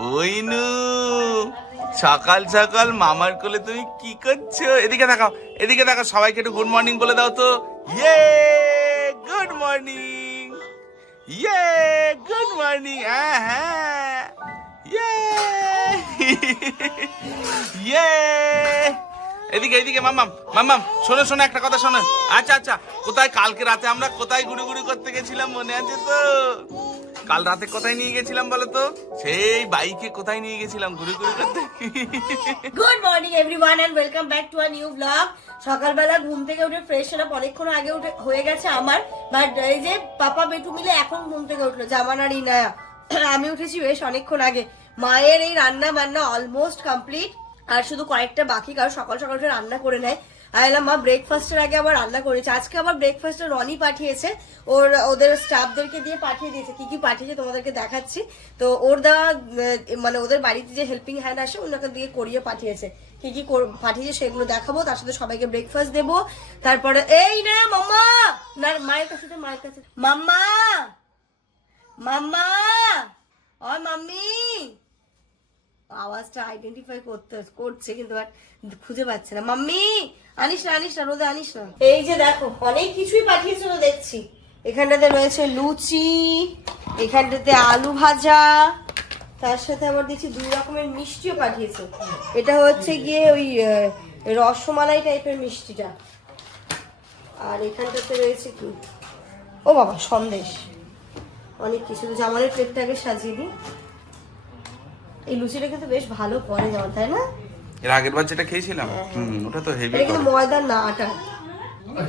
ওইনু সকাল সকাল মামার কোলে তুমি কি করছ? এদিকে দেখাও এদিকে দেখাও, সবাইকে একটু গুড মর্নিং বলে দাও তো। ইয়ে গুড মর্নিং ইয়ে গুড মর্নিং হ্যাঁ হ্যাঁ। ইয়ে ইয়ে এদিকে এদিকে, মাম্মাম মাম্মাম, শোনো শোনো, একটা কথা শোনো। আচ্ছা আচ্ছা কোথায় কালকে রাতে আমরা কোথায় গুড়ি গুড়ি করতে গেছিলাম মনে আছে তো? কাল রাতে কোথায় নিয়ে গেছিলাম বলো তো? সেই বাইকে কোথায় নিয়ে গেছিলাম? ঘুরে ঘুরে করতে। Good morning everyone and welcome back to a new vlog সকালবেলা ঘুম থেকে উঠে ফ্রেশ আপ অনেকক্ষণ আগে উঠে হয়ে গেছে আমার। বাট এই যে পাপা, বেটু মিলে এখন ঘুম থেকে উঠল, জামান আর ইনায়া। আমি উঠেছি বেশ অনেকক্ষণ আগে। মায়ের এই রান্না বান্না অলমোস্ট কমপ্লিট আর শুধু কয়েকটা বাকি, কারণ সকাল সকাল উঠে রান্না করে নেয়। আর এলাম, মা ব্রেকফাস্টের আগে আবার রান্না করেছে। আজকে আবার ব্রেকফাস্টে রনি পাঠিয়েছে। ওর, ওদের স্টাফদেরকে দিয়ে পাঠিয়ে দিয়েছে। কি কি পাঠিয়েছে তোমাদেরকে দেখাচ্ছি। তো ওর দেওয়া মানে ওদের বাড়িতে যে হেল্পিং হ্যান্ড আসে, ওনাকে দিয়ে করিয়ে পাঠিয়েছে। কি কি পাঠিয়েছে সেগুলো দেখাবো। তার সাথে সবাইকে ব্রেকফাস্ট দেবো। তারপরে, এই না, মাম্মা! না, মায়ের কাছে মায়ের কাছে মাম্মা! মাম্মা! ও মাম্মি! আওয়াজটা আইডেন্টিফাই করতে, করছে কিন্তু খুঁজে পাচ্ছে না। মাম্মি, আনিস না আনিস না, রোদে আনিস না। এই যে দেখো, অনেক কিছুই পাঠিয়েছিল দেখছি। এখানটাতে রয়েছে লুচি, এখানটাতে আলু ভাজা, তার সাথে আমার দেখছি দুই রকমের মিষ্টিও পাঠিয়েছে। এটা হচ্ছে গিয়ে ওই রসমালাই টাইপের মিষ্টিটা। আর এখানটাতে রয়েছে কি? ও বাবা, সন্দেশ। অনেক কিছু। তো জামানের প্লেটটাকে সাজিয়ে দিই। এই লুচিটা কিন্তু বেশ ভালো করে যাওয়া তাই না? এর আগের বার যেটা খেয়েছিলাম হুম ওটা তো হেভি এটা কিন্তু ময়দার না আটা।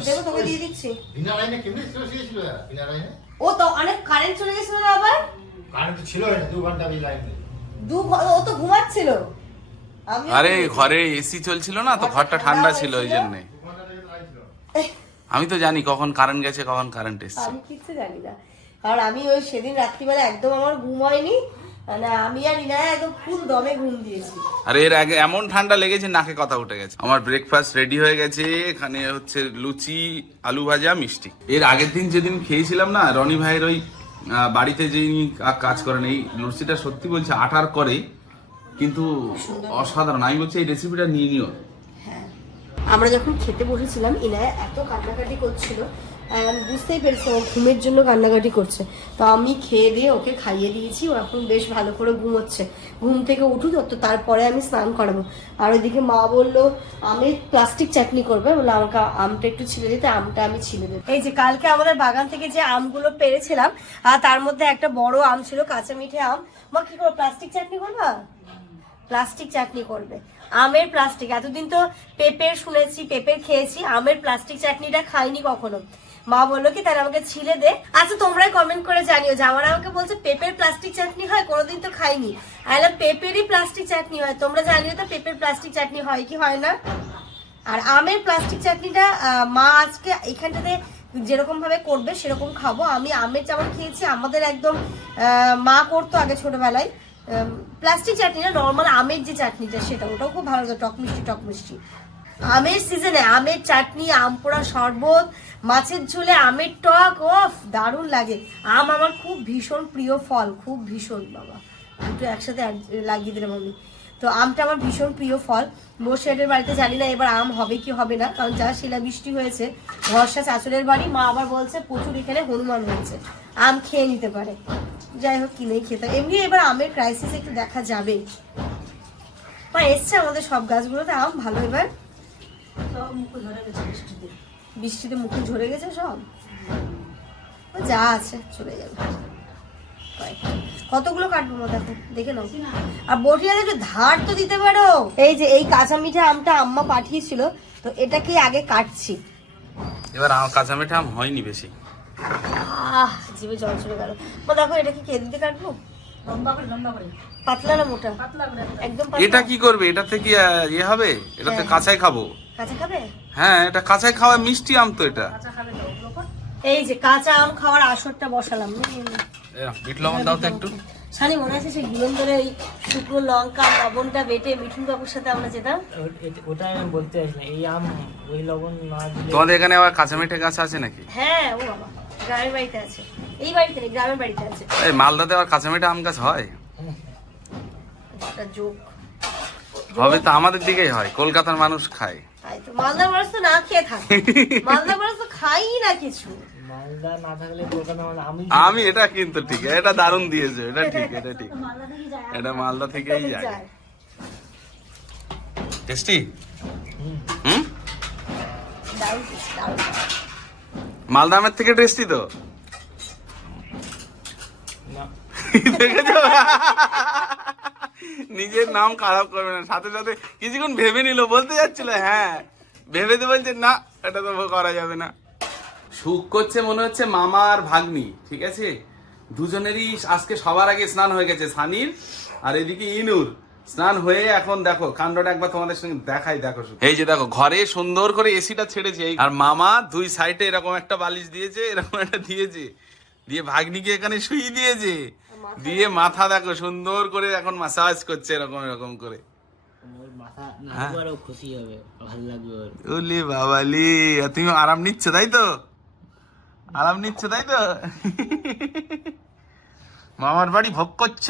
দেখো তোকে দিয়ে দিচ্ছি। বিনা লাইনে কেমনি ছিল ছিল বিনা লাইনে ও তো অনেক কারেন্ট চলে গেছিল না আবার? কারেন্ট ছিল না দু ঘণ্টা বিনা লাইনে দু ও তো ঘুমাচ্ছিল। আরে ঘরে এসি চলছিল না তো ঘরটা ঠান্ডা ছিল ওই জন্যে। আমি তো জানি কখন কারেন্ট গেছে কখন কারেন্ট এসছে। আমি কিচ্ছু জানি না। আর আমি ওই সেদিন রাত্রিবেলা একদম আমার ঘুম হয়নি। আর দিয়েছি। আর এর আগে এমন ঠান্ডা লেগেছে নাকে কথা উঠে গেছে। আমার ব্রেকফাস্ট রেডি হয়ে গেছে এখানে হচ্ছে লুচি আলু ভাজা মিষ্টি। এর আগের দিন যেদিন খেয়েছিলাম না রনি ভাইয়ের ওই বাড়িতে যিনি কাজ করেন এই লুচিটা সত্যি বলছে আটার করে কিন্তু অসাধারণ। আমি বলছি এই রেসিপিটা নিয়ে নিও। আমরা যখন খেতে বসেছিলাম ইনায়া এত কান্নাকাটি করছিল। বুঝতেই পেরেছি ও ঘুমের জন্য কান্নাকাটি করছে। তো আমি খেয়ে দিয়ে ওকে খাইয়ে দিয়েছি, ও এখন বেশ ভালো করে ঘুমোচ্ছে। ঘুম থেকে উঠুক, তো তারপরে আমি স্নান করাবো। আর ওইদিকে মা বলল, আমি প্লাস্টিক চাটনি করবে। বলে আমাকে আমটা একটু ছিলে দিতে আমটা আমি ছিলে দেবো। এই যে, কালকে আমাদের বাগান থেকে যে আমগুলো পেরেছিলাম আর তার মধ্যে একটা বড় আম ছিল, কাঁচা মিঠে আম। মা, কি করব প্লাস্টিক চাটনি করবা? প্লাস্টিক চাটনি করবে। আমের প্লাস্টিক, এতদিন তো পেঁপের শুনেছি, পেঁপের খেয়েছি, আমের প্লাস্টিক চাটনিটা খাইনি কখনো। মা বলল কি, তাহলে আমাকে ছিলে দে। আচ্ছা তোমরাই কমেন্ট করে জানিও যে আমার আমাকে বলছে, পেঁপের প্লাস্টিক চাটনি হয়, কোনোদিন তো খাইনি। আইলা পেঁপেরই প্লাস্টিক চাটনি হয়, তোমরা জানিও তো পেঁপের প্লাস্টিক চাটনি হয় কি হয় না? আর আমের প্লাস্টিক চাটনিটা মা আজকে এখানটাতে যেরকম ভাবে করবে, সেরকম খাব। আমি আমের যেমন খেয়েছি, আমাদের একদম মা করতো আগে ছোটবেলায়। প্লাস্টিক চাটনি না নর্মাল আমের যে চাটনিটা সেটা, ওটাও খুব ভালো লাগে, টক মিষ্টি টক মিষ্টি। আমের সিজনে আমের চাটনি, আম পোড়া শরবত, মাছের ঝোলে আমের টক ওফ দারুণ লাগে। আম আমার খুব ভীষণ প্রিয় ফল, খুব ভীষণ, বাবা। দুটো একসাথে লাগিয়ে দিলাম আমি। তো আমটা আমার ভীষণ প্রিয় ফল। মোশেটের বাড়িতে জানি না এবার আম হবে কি হবে না, কারণ যা শিলাবৃষ্টি হয়েছে, ভরসা চাচুরের বাড়ি, মা আবার বলছে, প্রচুর এখানে হনুমান হয়েছে। আম খেয়ে নিতে পারে। যাই হোক কিনেই খেতে হবে। এমনি এবার আমের ক্রাইসিস একটু দেখা যাবে বা এসছে আমাদের সব গাছগুলোতে আম ভালো এবার? বৃষ্টিতে। মুখে ঝরে গেছে সব? ও যা আছে চলে যাবে। কতগুলো কাটবো মো দেখো দেখে নাও। আর বটিয়াতে একটু ধার তো দিতে পারো। এই যে এই কাঁচা মিঠা আমটা আম্মা পাঠিয়েছিল তো এটাকে আগে কাটছি। এবার আমার কাঁচা মিঠা আম হয়নি বেশি। আহ জিভে জল চলে গেল। মা দেখো এটা কি কেঁদে কাটবো? পাতলা না মোটা? একদম এটা কি করবে? এটা থেকে ইয়ে হবে? এটাতে হ্যাঁ। কাঁচাই খাব। কাঁচা খাবে? হ্যাঁ এটা কাঁচাই খাওয়া মিষ্টি আম তো এটা। এই যে কাঁচা আম খাওয়ার আসরটা বসালাম। বিট লবণ দাও তো একটু। শানি মনে আছে সেই ওই শুকনো লঙ্কা লবণটা বেটে মিঠুন সাথে আমরা যেতাম? ওটা আমি বলতে চাইছি না এই আম ওই লবণ না তোমাদের এখানে আবার কাঁচা মিঠে গাছ আছে নাকি? হ্যাঁ ও বাবা। গ্রামের বাড়িতে আছে। এই বাড়িতে নেই গ্রামের বাড়িতে আছে। এই মালদাতে আবার কাঁচা মিঠা আম গাছ হয়? বাটা যোগ হবে তো আমাদের দিকেই হয় কলকাতার মানুষ খায়। তাই তো মালদা মানুষ তো না খেয়ে থাকে। মালদা মানুষ তো খাই না কিছু। মালদা না থাকলে কলকাতা মানে আমি আমি এটা কিন্তু ঠিক এটা দারুণ দিয়েছে এটা ঠিক এটা ঠিক। এটা মালদা থেকেই যায়। টেস্টি? হুম। দারুণ। মালদা আমের থেকে টেস্টি তো? দেখেছ? নিজের নাম খারাপ করবে না। সাথে সাথে কিছুক্ষণ ভেবে নিল বলতে যাচ্ছিল হ্যাঁ। ভেবে তো বলছে না এটা তো করা যাবে না। সুখ করছে মনে হচ্ছে মামা আর ভাগ্নি ঠিক আছে? দুজনেরই আজকে সবার আগে স্নান হয়ে গেছে সানির আর এদিকে ইনুর। স্নান হয়ে এখন দেখো কাণ্ডটা একবার তোমাদের সঙ্গে দেখাই দেখো এই যে দেখো ঘরে সুন্দর করে এসিটা ছেড়েছে। আর মামা দুই সাইডে এরকম একটা বালিশ দিয়েছে এরকম একটা দিয়েছে। দিয়ে ভাগ্নিকে এখানে শুই দিয়েছে। দিয়ে মাথা দেখো সুন্দর করে এখন মাসাজ করছে এরকম এরকম করে। ওর মাথা হ্যাঁ। না আরও খুশি হবে ভালো লাগবে ওর। ওলে বাবালি আর তুমি আরাম নিচ্ছ তাই তো? আরাম নিচ্ছ তাই তো? মামার বাড়ি ভোগ করছ?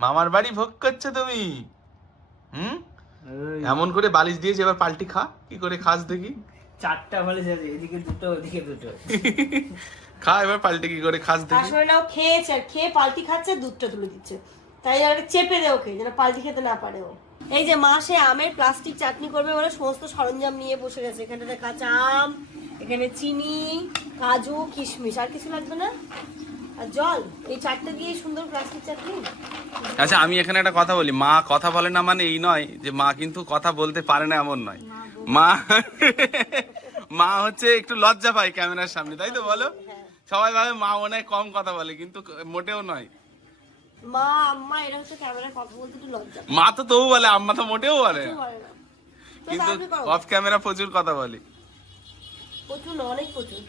মামার বাড়ি ভোগ করছ তুমি? হুম? এমন করে বালিশ দিয়েছে এবার পাল্টি খা। কি করে খাস দেখি? চারটা বলে যাবে এদিকে দুটো ওদিকে দুটো। খা এবার পাল্টি কি করে খাস দেখি। আসলে নাও খেয়েছে আর খেয়ে পাল্টি খাচ্ছে দুধটা তুলে দিচ্ছে। তাই আর চেপে দে ওকে যেন পাল্টি খেতে না পারে ও। এই যে মা সে আমের প্লাস্টিক চাটনি করবে বলে সমস্ত সরঞ্জাম নিয়ে বসে গেছে। এখানটাতে কাঁচা আম এখানে চিনি কাজু কিশমিশ আর কিছু লাগবে না? আর জল এই চারটে দিয়ে সুন্দর প্লাস্টিক চাটনি? আচ্ছা আমি এখানে একটা কথা বলি। মা কথা বলে না মানে এই নয় যে মা কিন্তু কথা বলতে পারে না এমন নয়। মা মা হচ্ছে একটু লজ্জা পায় ক্যামেরার সামনে তাই তো বলো? সবাই ভাবে মা মনে হয় কম কথা বলে কিন্তু মোটেও নয়। মা আম্মা এরা হচ্ছে ক্যামেরায় কথা বলতে একটু লজ্জা মা তো তবু বলে আম্মা তো মোটেও বলে কিন্তু অফ ক্যামেরা প্রচুর কথা বলে। প্রচুর অনেক প্রচুর।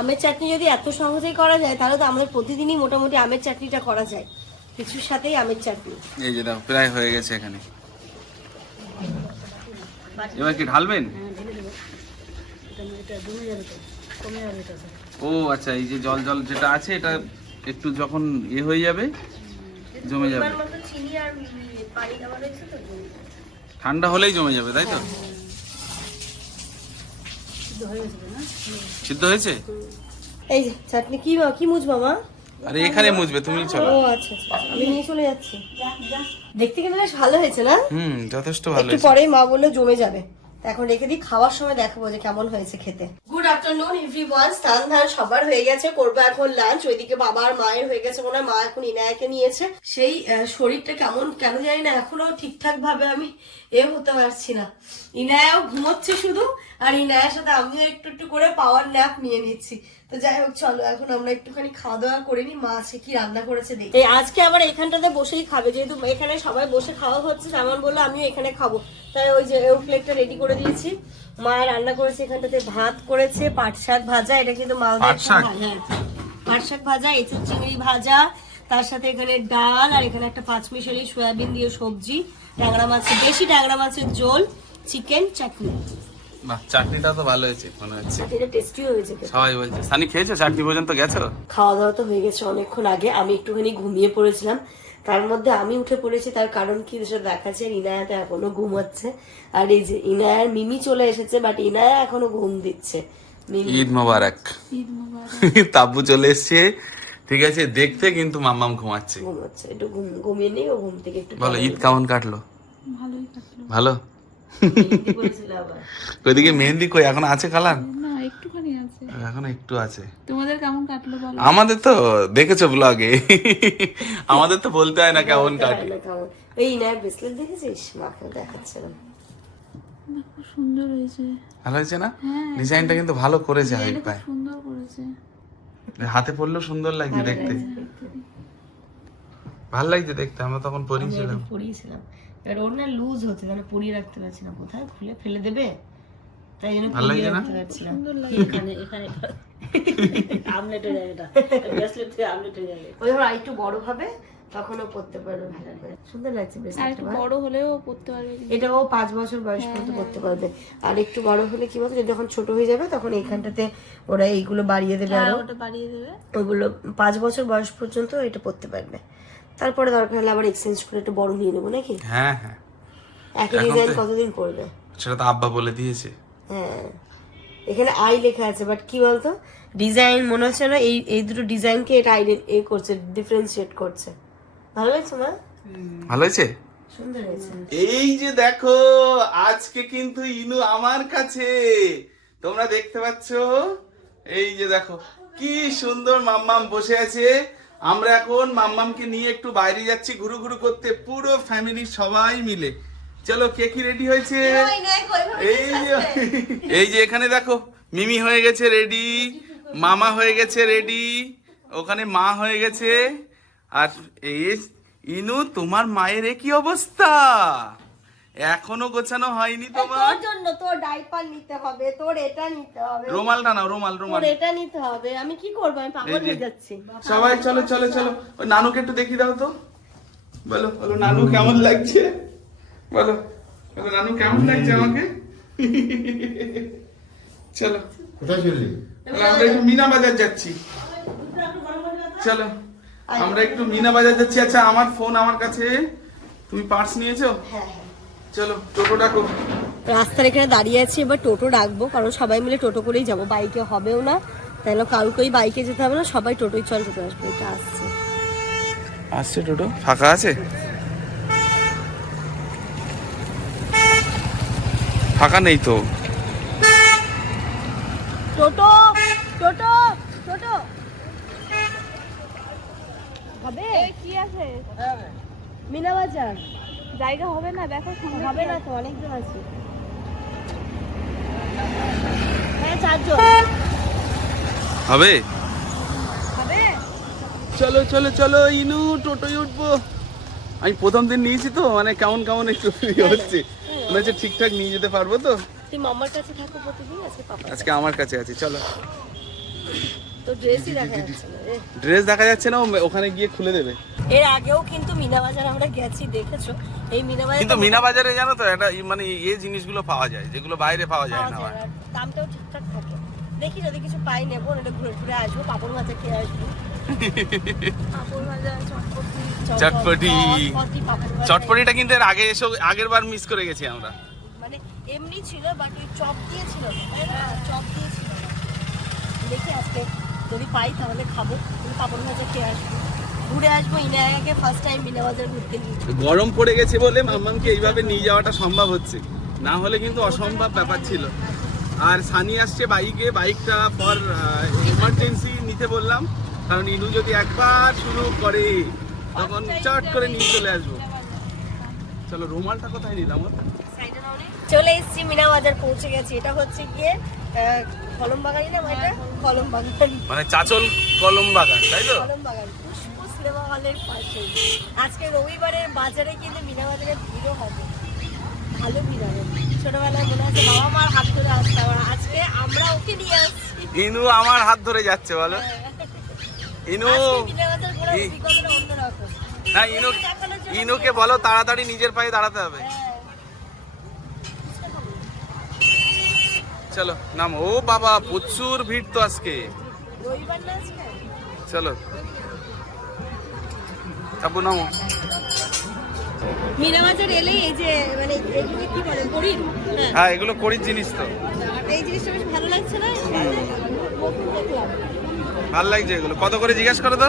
আমের চাটনি যদি এত সহজেই করা যায় তাহলে তো আমাদের প্রতিদিনই মোটামুটি আমের চাটনিটা করা যায়। কিছুর সাথেই আমের চাটনি। এই যে দেখো প্রায় হয়ে গেছে এখানে। এবার কি ঢালবেন? ও আচ্ছা এই যে জল জল যেটা আছে এটা একটু যখন এ হয়ে যাবে জমে যাবে। ঠান্ডা হলেই জমে যাবে তাই তো? সিদ্ধ হয়েছে? এই যে চাটনি কি বা- কি মুছবা মা? আরে এখানে মুজবে তুমি চলো। ও আচ্ছা আচ্ছা আমি নিয়ে চলে যাচ্ছি। দেখতে কিন্তু বেশ ভালো হয়েছে না? হুম যথেষ্ট ভালো একটু হয়েছে। পরেই মা বলল জমে যাবে। এখন রেখে দিই খাওয়ার সময় দেখাবো যে কেমন হয়েছে খেতে। গুড আফটারনুন এভরিওয়ান স্নান ধান সবার হয়ে গেছে, করব এখন লাঞ্চ ওইদিকে বাবার মায়ের হয়ে গেছে মনে মা এখন ইনায়াকে নিয়েছে। সেই শরীরটা কেমন, কেন জানি না, এখনও ঠিকঠাক ভাবে আমি এ হতে পারছি না। ইনায়াও ঘুমোচ্ছে শুধু, আর ইনায়ের সাথে আমিও একটু একটু করে পাওয়ার ন্যাপ নিয়ে নিচ্ছি। তো যাই হোক, চলো, এখন আমরা একটুখানি খাওয়া দাওয়া করে নি। মা সে কি রান্না করেছে দেখি। আজকে আবার এখানটাতে বসেই খাবে, যেহেতু এখানে সবাই বসে খাওয়া হচ্ছে তেমন বলল, আমিও এখানে খাব। তাই ওই যে প্লেটটা রেডি করে দিয়েছি। মা রান্না করেছে এখানটাতে ভাত করেছে পাট শাক ভাজা এটা কিন্তু পাট শাক? হ্যাঁ পাট শাক। ভাজা এঁচুর চিংড়ি ভাজা তার সাথে এখানে ডাল আর এখানে একটা পাঁচমিশালি সয়াবিন দিয়ে সবজি ট্যাংরা মাছের বেশি ট্যাংরা মাছের ঝোল চিকেন চাটনি। বাহ চাটনিটা তো ভালো হয়েছে মনে হচ্ছে। চাটনিটা টেস্টিও হয়েছে। সবাই বলছে সানি খেয়েছো? চাটনি পর্যন্ত গেছো? খাওয়া দাওয়া তো হয়ে গেছে অনেকক্ষণ আগে আমি একটুখানি ঘুমিয়ে পড়েছিলাম। তার মধ্যে আমি উঠে পড়েছি তার কারণ কি সেটা দেখাচ্ছে ইনায়াতে এখনও ঘুমাচ্ছে। আর এই যে ইনায়ার মিমি চলে এসেছে বাট ইনায়া এখনও ঘুম দিচ্ছে। ঈদ মোবারক। তাব্বু চলে এসছে। ঠিক আছে দেখতে কিন্তু মাম্মাম ঘুমাচ্ছে। ঘুমাচ্ছে একটু ঘুম ঘুমিয়ে নেই ও ঘুম থেকে একটু ভালো ঈদ কেমন কাটলো? ভালোই কাটলো। ভালো? মেহেন্দি ওইদিকে মেহেন্দি কই? এখন আছে কালার এখন একটু আছে। তোমাদের কেমন কাটলো বলো? আমাদের তো দেখেছ ব্লগে আমাদের তো বলতে হয় না কেমন কাটে। এই ইনায়ার ব্রেসলেট দেখেছিস? মাকে দেখাচ্ছে না না, খুব সুন্দর হয়েছে। ভালো হয়েছে না? হ্যাঁ। ডিজাইনটা কিন্তু ভালো করেছে হাইট খুব পায়। সুন্দর করেছে। হাতে পরলেও সুন্দর লাগছে দেখতে। ভালো লাগছে দেখতে আমরা তখন পরিয়েছিলাম। পরিয়েছিলাম। এবার ওর না লুজ হচ্ছে তাহলে পরিয়ে রাখতে পারছি না। কোথায়? খুলে ফেলে দেবে? তাই জন্য ভালো পরিয়ে না? সুন্দর লাগে। এখানে এখানে আমলেট হয়ে যাবে এটা। ব্রেসলেট থেকে আমলেট হয়ে যাবে। ওই যখন আরেকটু বড় হবে তখন পড়তে পারবে ভালো করে সুন্দর লাগছে আর একটু বড় হলেও পড়তে পারবে। এটা ও পাঁচ বছর বয়স পর্যন্ত করতে পারবে। আর একটু বড় হলে কি বলতো যখন ছোট হয়ে যাবে তখন এইখানটাতে ওরা এইগুলো বাড়িয়ে দেবে আর আরও। ওটা বাড়িয়ে দেবে। ওইগুলো পাঁচ বছর বয়স পর্যন্ত এটা পড়তে পারবে। তারপরে দরকার হলে আবার এক্সচেঞ্জ করে একটু বড় নিয়ে নেব নাকি? হ্যাঁ হ্যাঁ। একই ডিজাইন কতদিন করবে? সেটা তো আব্বা বলে দিয়েছে। হ্যাঁ। এখানে আই লেখা আছে বাট কি বলতো? ডিজাইন মনে হচ্ছে না এই এই দুটো ডিজাইনকে এটা আইডেন এ করছে ডিফারেন্সিয়েট করছে। ভালো লাগছে মা? ভালো হয়েছে? হয়েছে। এই যে দেখো আজকে কিন্তু ইনু আমার কাছে। তোমরা দেখতে পাচ্ছ? এই যে দেখো কি সুন্দর মাম্মাম বসে আছে। আমরা এখন মাম্মামকে নিয়ে একটু বাইরে যাচ্ছি ঘুরু ঘুরু করতে পুরো ফ্যামিলি সবাই মিলে। চলো কে কি রেডি হয়েছে? এই যে এই যে এখানে দেখো মিমি হয়ে গেছে রেডি মামা হয়ে গেছে রেডি ওখানে মা হয়ে গেছে। আর এই ইনু তোমার মায়ের কি অবস্থা। এখনও গোছানো হয়নি তোমার। তোর জন্য তোর ডাইপার নিতে হবে তোর এটা নিতে হবে। রুমাল টানাও রুমাল তোর রুমাল এটা নিতে হবে আমি কি করব? আমি পাগল হয়ে যাচ্ছি। সবাই চলো চলো চলো। ওই নানুকে একটু দেখিয়ে দাও তো। বলো বলো নানু কেমন লাগছে? বলো বলো নানু কেমন লাগছে আমাকে? চলো। কোথায় চললি? আমরা একটু মিনা বাজার যাচ্ছি। চলো আমরা একটু মিনা বাজার যাচ্ছি। আচ্ছা আমার ফোন আমার কাছে। তুমি পার্স নিয়েছো? হ্যাঁ চলো টোটো ডাকো। রাস্তার এখানে দাঁড়িয়ে আছি এবার টোটো ডাকবো কারণ সবাই মিলে টোটো করেই যাব। বাইকে হবেও না তাহলে কাউকেই বাইকে যেতে হবে না সবাই টোটোই চল টোটো আসবে এটা আসছে। আসছে টোটো? ফাঁকা আছে? ফাঁকা নেই তো। টোটো টোটো টোটো। হবে? কি আছে? মিনা বাজার। জায়গা হবে না দেখো হবে না তো অনেকজন আছে। হ্যাঁ চারজন। হবে? হবে? চলো চলো চলো ইনু টোটোয় উঠবো। আমি প্রথম দিন নিয়েছি তো মানে কেমন কেমন একটু হচ্ছে। হচ্ছে ঠিকঠাক নিয়ে যেতে পারব তো? তুই মামার কাছে থাকো প্রতিদিন আজকে পাপা আজকে আমার কাছে আছে চলো। তো ড্রেসই দেখা যাচ্ছে না ড্রেস দেখা যাচ্ছে না ওখানে গিয়ে খুলে দেবে। এর আগেও কিন্তু মিনা বাজার আমরা গেছি দেখেছ? এই মিনা বাজার কিন্তু মিনা বাজারে জানো তো এটা মানে এই জিনিসগুলো পাওয়া যায় যেগুলো বাইরে পাওয়া যায় না দামটাও ঠিকঠাক থাকে। দেখি যদি কিছু পাই নেব এটা ঘুরে ঘুরে আসব পাপড় ভাজা খেয়ে আসব। চটপটি। চটপটিটা কিন্তু এর আগে এসে আগের বার মিস করে গেছি আমরা। মানে এমনি ছিল বাট ওই চপ দিয়েছিল না, চপ দিয়েছিল না। দেখি আজকে যদি পাই তাহলে খাব। পাপড় ভাজা খেয়ে আসব। ঘুরে আসব ইনায়াকে ফার্স্ট টাইম মিনা বাজার ঘুরতে নিয়ে গরম পড়ে গেছে বলে মাম্মামকে এইভাবে নিয়ে যাওয়াটা সম্ভব হচ্ছে। না হলে কিন্তু অসম্ভব ব্যাপার ছিল। আর সানি আসছে বাইকে বাইকটা ফর ইমার্জেন্সি নিতে বললাম। কারণ ইনু যদি একবার শুরু করে তখন চট করে নিয়ে চলে আসব। চলো রুমালটা কোথায় নিলাম চলে এসেছি মিনা বাজার পৌঁছে গেছি। এটা হচ্ছে গিয়ে কলম বাগানই না এটা কলম বাগান। মানে চাচল কলম বাগান তাই তো? কলম বাগান পুষ্প সিনেমা হলের পাশে। আজকে রবিবারের বাজারে কিন্তু মিনা বাজারে ভিড়ও হবে। ভালো ভিড় হবে। ছোটবেলায় মনে আছে বাবা মার হাত ধরে আসতাম। আর আজকে আমরা ওকে নিয়ে আসছি। ইনু আমার হাত ধরে যাচ্ছে বলো। ইনু না ইনু ইনুকে বলো তাড়াতাড়ি নিজের পায়ে দাঁড়াতে হবে। হ্যাঁ। চলো নাম। ও বাবা প্রচুর ভিড় তো আজকে। চলো। তারপর নামো। বাজার এলেই এই যে মানে এগুলো কি বলে গরিব হ্যাঁ। হ্যাঁ এগুলো করির জিনিস তো। এই জিনিসটা বেশ ভালো লাগছে না? দেখলাম। ভালো লাগছে এগুলো? কত করে জিজ্ঞেস করো তো?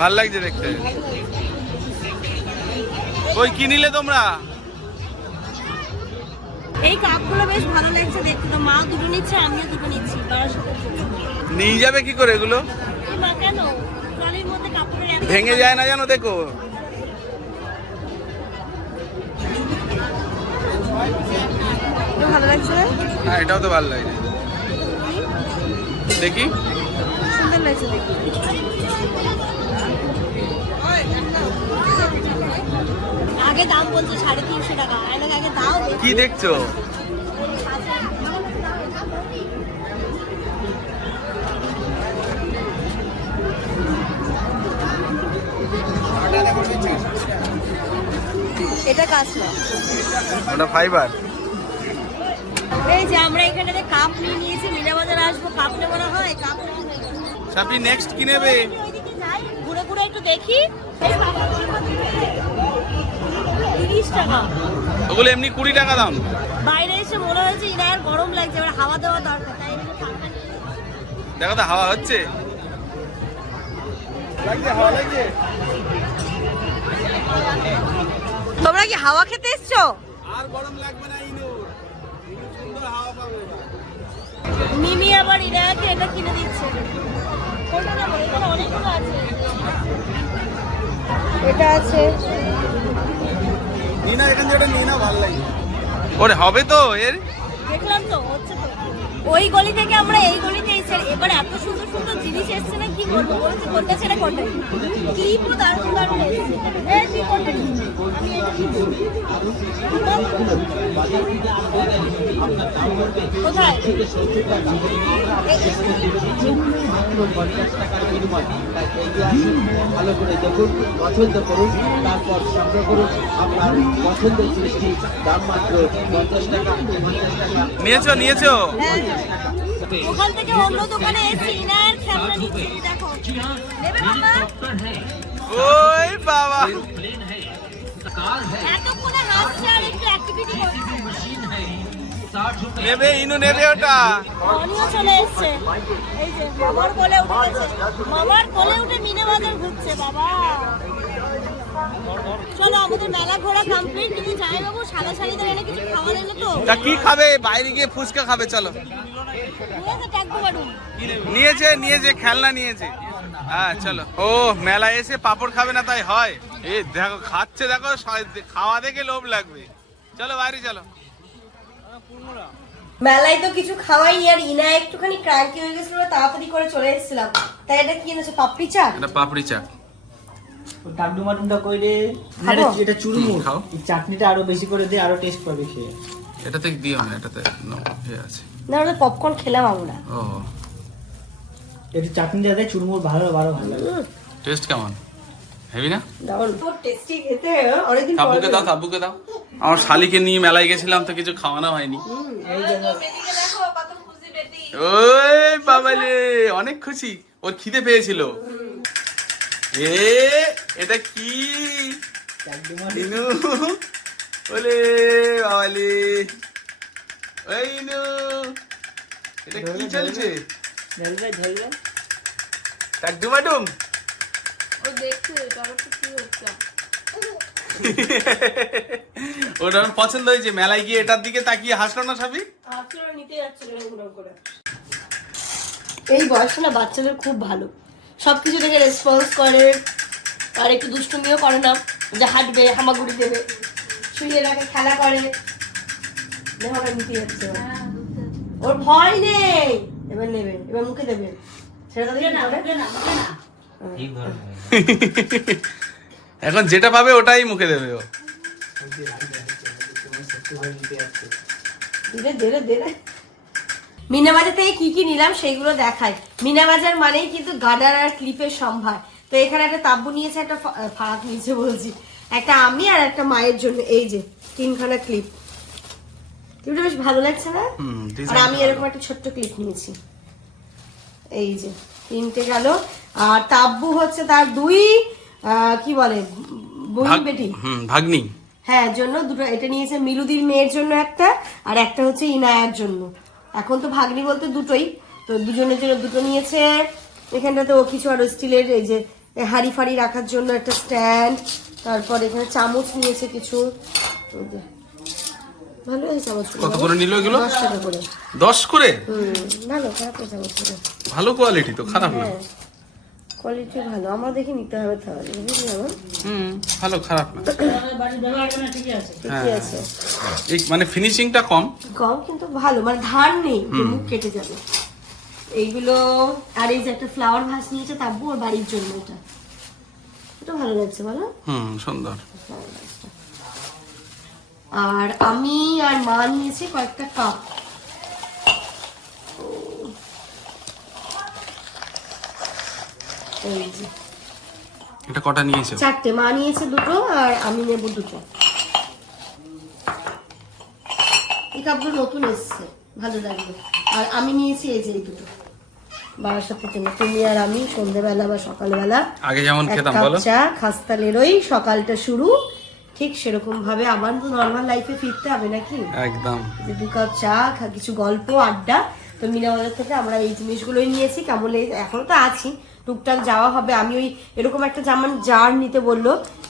ভালো লাগছে দেখতে। ওই কি নিলে তোমরা? এই কাপগুলো বেশ ভালো লাগছে দেখতে তো। মা দুটো নিচ্ছে আমিও দুটো নিচ্ছি। নিয়ে যাবে কি করে এগুলো? ভেঙে যায় না জানো দেখো? ভালো লাগছে? হ্যাঁ এটাও তো ভালো লাগছে দেখি। সুন্দর লাগছে দেখতে। আগে দাম বলছে সাড়ে তিনশো টাকা আগে দাও দেখি। কি দেখছ? এটা কাজ না ওটা ফাইবার এই যে আমরা এখানে কাপ নিয়ে নিয়েছি মিনা বাজার আসব কাপ নেব না হয় কাপ নেব সাপি নেক্সট কি নেবে? ঘুরে ঘুরে একটু দেখি। এই বাবা, তিরিশ টাকা। ওগুলো এমনি কুড়ি টাকা দাম। বাইরে এসে মনে হয়েছে ইনায়ের গরম লাগছে এবার হাওয়া দেওয়া দরকার তাই দেখো তো হাওয়া হচ্ছে। তোমরা কি হাওয়া খেতে এসছো? আর গরম লাগবে না ইনুর ইনুর সুন্দর হাওয়া পাবে এবার। মিমি আবার ইরাকে এটা কিনে দিচ্ছে। কোনটা নেব? এখানে অনেকগুলো আছে। এটা আছে। নিনা এখান থেকে নিনা ভালো লাগে। ওরে হবে তো এর? দেখলাম তো হচ্ছে তো। ওই গলি থেকে আমরা এই গলিতে এবার এত সুন্দর সুন্দর জিনিস এসছে না কি বলব? বলেছে কোনটা ছেড়ে কোনটা ক্লিপও দারুণ দারুণ এসছে? এই তুই কোনটা আমি এটা কোথায় ভালো করে দেখুন পছন্দ করুন তারপর সংগ্রহ করুন আপনার পছন্দের জিনিসটি দাম মাত্র পঞ্চাশ টাকা পঞ্চাশ টাকা নিয়েছো নিয়েছো। হ্যাঁ, ওখান থেকে অন্য দোকানে এসে নিচ্ছি দেখো। নেবে বাবা? ওই বাবা। এতক্ষণে হাসছে আর একটু অ্যাক্টিভিটি করছে। নেবে ইনু নেবে ওটা। অনিও চলে এসছে। এই যে মামার কোলে উঠে মামার কোলে উঠে মিনে বাজার ঘুরছে বাবা। চলো আমাদের মেলা ঘোরা কমপ্লিট কিন্তু যাই বাবু সাদা শাড়িতে এনে কিছু খাওয়া দিলে তো। তা কি খাবে? বাইরে গিয়ে ফুচকা খাবে চলো। নিয়েছে নিয়েছে খেলনা নিয়েছে। হ্যাঁ চলো। ও মেলা এসে পাপড় খাবে না তাই? হয়। এ দেখো খাচ্ছে দেখো খাওয়া দেখে লোভ লাগবে। চলো বাইরে চলো। মেলায় তো কিছু খাওয়াই আর ইনা একটুখানি ক্রান্তি হয়ে গেছিল তাড়াতাড়ি করে চলে এসেছিলাম। তাই এটা কি এনেছে পাপড়ি চাট এটা পাপড়ি চা। কইরে খাব? এটা এটা চুরমুর। খাও। চাটনিটা আরও বেশি করে দিয়ে আরও টেস্ট পাবে খেয়ে এটাতে দিও না এটাতে এ আছে। না ওটা পপকর্ন খেলাম আমরা। ও। চুরমুর ভালো ভালো ভালো টেস্ট কেমন? হেভি না? দারুণ। খুব টেস্টি খেতে অনেকদিন পরে তাব্বুকে দাও তাব্বুকে দাও। আমার শালিকে নিয়ে মেলায় গেছিলাম তো কিছু খাওয়ানো হয়নি। ওই বাবালে অনেক খুশি। ওর খিদে পেয়েছিল। এ এটা কি? ইনু ওলে বাবালে ওই ইনু এটা কি চলছে? ওটা আমার পছন্দ হয়েছে মেলায় গিয়ে এটার দিকে তাকিয়ে হাসলো না সবই এই বয়সটা না বাচ্চাদের খুব ভালো। সবকিছু থেকে রেসপন্স করে আর একটু দুষ্টুমিও করে না যে হাঁটবে হামাগুড়ি দেবে। শুয়ে রাখে খেলা করে। নিতে যাচ্ছে ওর। ভয় নেই! এবার নেবে এবার মুখে দেবে। সেটা। এখন যেটা পাবে ওটাই মুখে দেবে ও। ধীরে ধীরে ধীরে। মিনা বাজার থেকে কি কি নিলাম সেইগুলো দেখায় মিনা বাজার মানেই কিন্তু গার্ডার আর ক্লিপের সম্ভার। তো এখানে একটা তাব্বু নিয়েছে একটা ফা- আহ, নিয়েছে বলছি। একটা আমি আর একটা মায়ের জন্য এই যে তিনখানা ক্লিপ। ক্লিপটা বেশ ভালো লাগছে না? আর আমি এরকম একটা ছোট্ট ক্লিপ নিয়েছি। এই যে তিনটে গেল। আর তাব্বু হচ্ছে তার দুই কি বলে বই বেটি। ভাগ্নি। হ্যাঁ জন্য দুটো এটা নিয়েছে মিলুদির মেয়ের জন্য একটা আর একটা হচ্ছে ইনায়ার জন্য। এখন তো ভাগ্নি বলতে দুটোই। তো দুজনের জন্য দুটো নিয়েছে। এখানটাতে ও কিছু আরও স্টিলের এই যে হাড়ি ফাড়ি রাখার জন্য একটা স্ট্যান্ড। তারপর এখানে চামচ নিয়েছে কিছু। ভালো এই কত করে নিল এগুলো? দশ টাকা করে। হুম ভালো খারাপ চামচ ভালো কোয়ালিটি তো খারাপ না। হ্যাঁ। কোয়ালিটি ভালো। আমরা দেখে নিতে হবে তাহলে বুঝলি আমার হুম ভালো খারাপ না। ঠিকই আছে? এই মানে ফিনিশিংটা কম? কম কিন্তু ভালো মানে ধার নেই মুখ কেটে যাবে। এইগুলো আর এই যে একটা ফ্লাওয়ার ভাস নিয়েছে তাব্বু ওর বাড়ির জন্য এটা। এটা ভালো লাগছে বলো? হুম সুন্দর। আর আমি আর মা নিয়েছি কয়েকটা কাপ যে। এটা কটা নিয়েছো? চারটে। মা নিয়েছে দুটো আর আমি নেব দুটো। এই কাপগুলো নতুন এসছে। ভালো লাগবে। আর আমি নিয়েছি এই যে এই দুটো। বারাসাতের জন্য তুমি আর আমি সন্ধ্যেবেলা বা সকালবেলা আগে যেমন খেতাম বলো। চা খাস্তা লেরোই সকালটা শুরু। ঠিক সেরকম ভাবে আমার তো নর্মাল লাইফে ফিরতে হবে নাকি? একদম। যে দু কাপ চা কিছু গল্প আড্ডা। তো মিনাবাজার থেকে আমরা এই জিনিসগুলোই নিয়েছি। কেমন এখনও তো আছি। টুকটাক যাওয়া হবে। আমি ওই এরকম একটা জামান জার নিতে বলল,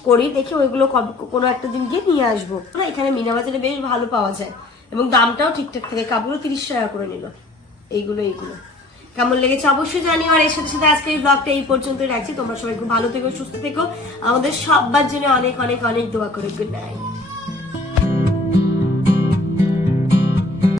করি, দেখি ওইগুলো কোনো একটা দিন গিয়ে নিয়ে আসব। না, এখানে মিনাবাজারে বেশ ভালো পাওয়া যায় এবং দামটাও ঠিকঠাক থাকে। কাপড়ও তিরিশ টাকা করে নিল। এইগুলো এইগুলো। কেমন লেগেছে অবশ্যই জানিও। আর এর সাথে সাথে আজকে এই ব্লগটা এই পর্যন্তই রাখছি। তোমরা সবাই খুব ভালো থেকো, সুস্থ থেকো। আমাদের সবার জন্য অনেক অনেক অনেক দোয়া করে। Good night